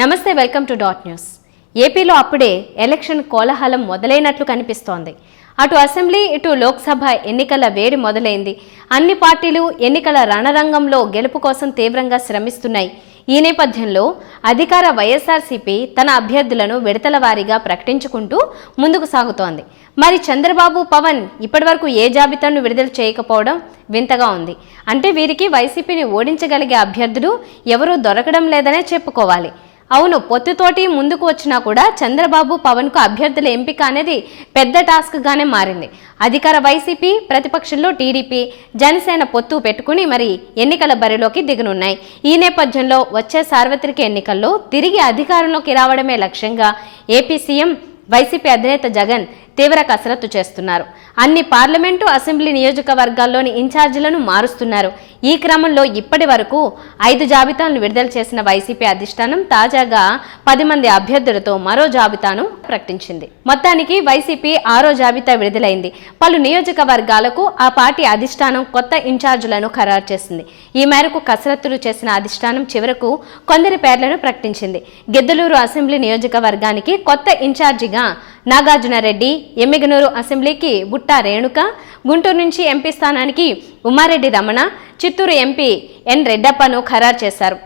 నమస్తే welcome to dot news. ఏపీలో అప్పుడే ఎలక్షన్ కోలాహలం మొదలైనట్లు కనిపిస్తోంది. అటు అసెంబ్లీ ఇటు లోక్సభ ఎన్నికల వేడి మొదలైంది. అన్ని పార్టీలు ఎన్నికల రణరంగంలో గెలుపు కోసం తీవ్రంగా శ్రమిస్తున్నాయి. ఈ నేపథ్యంలో అధికార వైఎస్ఆర్సీపీ తన అభ్యర్థులను విడతల వారీగా ప్రకటించుకుంటూ ముందుకు సాగుతోంది. మరి చంద్రబాబు పవన్ ఇప్పటివరకు ఏ జాబితాను విడుదల చేయకపోవడం వింతగా ఉంది. అంటే వీరికి వైసీపీని ఓడించగలిగే అభ్యర్థులు ఎవరూ దొరకడం లేదనే చెప్పుకోవాలి. అవును పొత్తుతోటి ముందుకు వచ్చినా కూడా చంద్రబాబు పవన్కు అభ్యర్థుల ఎంపిక అనేది పెద్ద టాస్క్గానే మారింది. అధికార వైసీపీ ప్రతిపక్షంలో టీడీపీ జనసేన పొత్తు పెట్టుకుని మరి ఎన్నికల బరిలోకి దిగనున్నాయి. ఈ నేపథ్యంలో వచ్చే సార్వత్రిక ఎన్నికల్లో తిరిగి అధికారంలోకి రావడమే లక్ష్యంగా ఏపీ సీఎం వైసీపీ అధినేత జగన్ తీవ్ర కసరత్తు చేస్తున్నారు. అన్ని పార్లమెంటు అసెంబ్లీ నియోజకవర్గాల్లోని ఇన్ఛార్జీలను మారుస్తున్నారు. ఈ క్రమంలో ఇప్పటి వరకు ఐదు జాబితాలను విడుదల చేసిన వైసీపీ అధిష్టానం తాజాగా పది మంది అభ్యర్థులతో మరో జాబితాను ప్రకటించింది. మొత్తానికి వైసీపీ ఆరో జాబితా విడుదలైంది. పలు నియోజకవర్గాలకు ఆ పార్టీ అధిష్టానం కొత్త ఇన్ఛార్జీలను ఖరారు చేసింది. ఈ మేరకు కసరత్తులు చేసిన అధిష్టానం చివరకు కొందరి పేర్లను ప్రకటించింది. గిద్దలూరు అసెంబ్లీ నియోజకవర్గానికి కొత్త ఇన్ఛార్జిగా నాగార్జునరెడ్డి ఎమ్మిగనూరు అసెంబ్లీకి బుట్టా రేణుక గుంటూరు నుంచి ఎంపీ స్థానానికి ఉమారెడ్డి రమణ చిత్తూరు ఎంపీ ఎన్ రెడ్డప్పను ఖరారు చేశారు.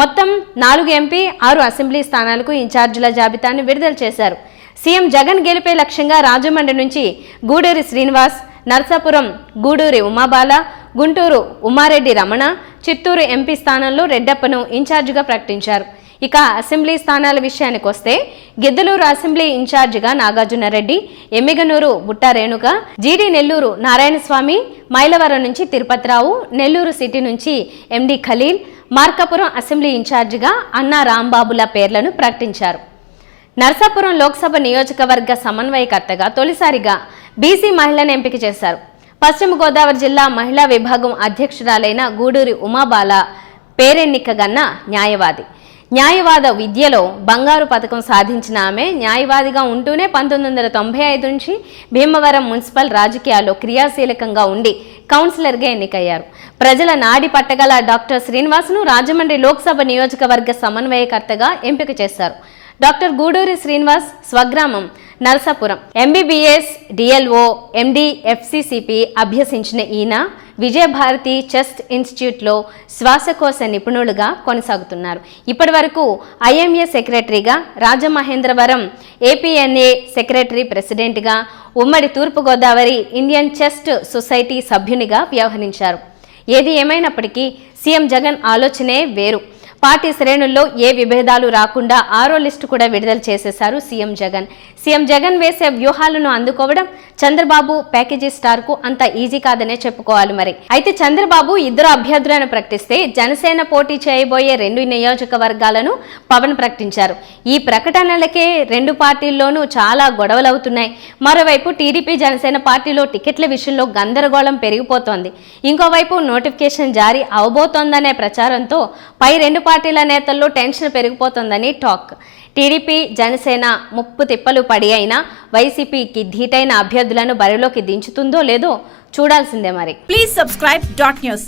మొత్తం నాలుగు ఎంపీ ఆరు అసెంబ్లీ స్థానాలకు ఇన్ఛార్జీల జాబితాను విడుదల చేశారు. సీఎం జగన్ గెలిపే లక్ష్యంగా రాజమండ్రి నుంచి గూడూరి శ్రీనివాస్ నర్సాపురం గూడూరి ఉమాబాల గుంటూరు ఉమారెడ్డి రమణ చిత్తూరు ఎంపీ స్థానంలో రెడ్డప్పను ఇన్ఛార్జిగా ప్రకటించారు. ఇక అసెంబ్లీ స్థానాల విషయానికి వస్తే గిద్దలూరు అసెంబ్లీ ఇన్ఛార్జిగా నాగార్జునరెడ్డి ఎమ్మిగనూరు బుట్ట రేణుక జీడి నెల్లూరు నారాయణస్వామి మైలవరం నుంచి తిరుపతిరావు నెల్లూరు సిటీ నుంచి ఎండి ఖలీల్ మార్కాపురం అసెంబ్లీ ఇన్ఛార్జిగా అన్నా రాంబాబుల పేర్లను ప్రకటించారు. నర్సాపురం లోక్సభ నియోజకవర్గ సమన్వయకర్తగా తొలిసారిగా బీసీ మహిళను ఎంపిక చేశారు. పశ్చిమ గోదావరి జిల్లా మహిళా విభాగం అధ్యక్షురాలైన గూడూరి ఉమాబాల పేరెన్నికగన్న న్యాయవాది. న్యాయవాద విద్యలో బంగారు పథకం సాధించిన ఆమె న్యాయవాదిగా ఉంటూనే పంతొమ్మిది వందల తొంభై ఐదు నుంచి భీమవరం మున్సిపల్ రాజకీయాల్లో క్రియాశీలకంగా ఉండి కౌన్సిలర్గా ఎన్నికయ్యారు. ప్రజల నాడి పట్టగల డాక్టర్ శ్రీనివాస్ను రాజమండ్రి లోక్సభ నియోజకవర్గ సమన్వయకర్తగా ఎంపిక చేశారు. డాక్టర్ గూడూరి శ్రీనివాస్ స్వగ్రామం Narasapuram MBBS DLO MD FCCP అభ్యసించిన ఈయన విజయభారతి చెస్ట్ ఇన్స్టిట్యూట్లో శ్వాసకోశ నిపుణులుగా కొనసాగుతున్నారు. ఇప్పటి వరకు ఐఎంఏ సెక్రటరీగా రాజమహేంద్రవరం ఏపీఎన్ఏ సెక్రటరీ ప్రెసిడెంట్గా ఉమ్మడి తూర్పుగోదావరి ఇండియన్ చెస్ట్ సొసైటీ సభ్యునిగా వ్యవహరించారు. ఏది ఏమైనప్పటికీ సీఎం జగన్ ఆలోచనే వేరు. పార్టీ శ్రేణుల్లో ఏ విభేదాలు రాకుండా ఆరో లిస్టు కూడా విడుదల చేసేశారు సీఎం జగన్. సీఎం జగన్ వేసే వ్యూహాలను అందుకోవడం చంద్రబాబు ప్యాకేజీ స్టార్కు అంత ఈజీ కాదనే చెప్పుకోవాలి మరి. అయితే చంద్రబాబు ఇద్దరు అభ్యర్థులను ప్రకటిస్తే జనసేన పోటీ చేయబోయే రెండు నియోజకవర్గాలను పవన్ ప్రకటించారు. ఈ ప్రకటనలకే రెండు పార్టీల్లోనూ చాలా గొడవలు అవుతున్నాయి మరోవైపు టీడీపీ జనసేన పార్టీలో టికెట్ల విషయంలో గందరగోళం పెరిగిపోతోంది. ఇంకోవైపు నోటిఫికేషన్ జారీ అవబోతోందనే ప్రచారంతో పై రెండు పార్టీల నేతల్లో టెన్షన్ పెరిగిపోతుందని టాక్. టీడీపీ జనసేన ముప్పు తిప్పలు పడి అయినా వైసీపీకి ధీటైన అభ్యర్థులను బరిలోకి దించుతుందో లేదో చూడాల్సిందే మరి. Please subscribe dot news